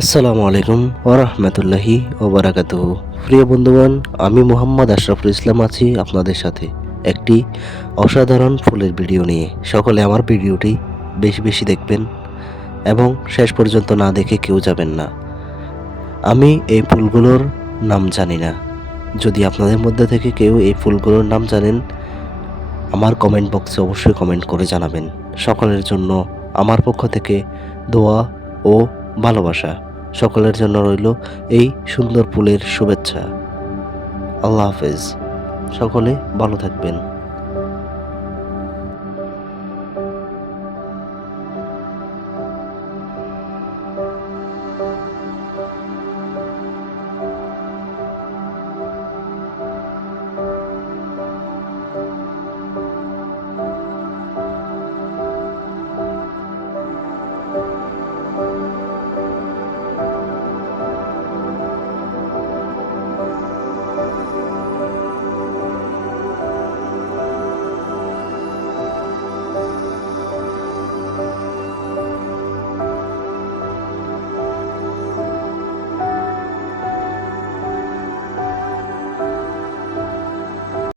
আসসালামু আলাইকুম ওরহমতুল্লাহি ওবারাকাতুহু। প্রিয় বন্ধুগণ, আমি মোহাম্মদ আশরাফুল ইসলাম আছি আপনাদের সাথে একটি অসাধারণ ফুলের ভিডিও নিয়ে। সকলে আমার ভিডিওটি বেশি বেশি দেখবেন এবং শেষ পর্যন্ত না দেখে কেউ যাবেন না। আমি এই ফুলগুলোর নাম জানি না। যদি আপনাদের মধ্যে থেকে কেউ এই ফুলগুলোর নাম জানেন, আমার কমেন্ট বক্সে অবশ্যই কমেন্ট করে জানাবেন। সকলের জন্য আমার পক্ষ থেকে দোয়া ও ভালোবাসা। সকলের জন্য রইল এই সুন্দর ফুলের শুভেচ্ছা। আল্লাহ হাফেজ। সকলে ভালো থাকবেন।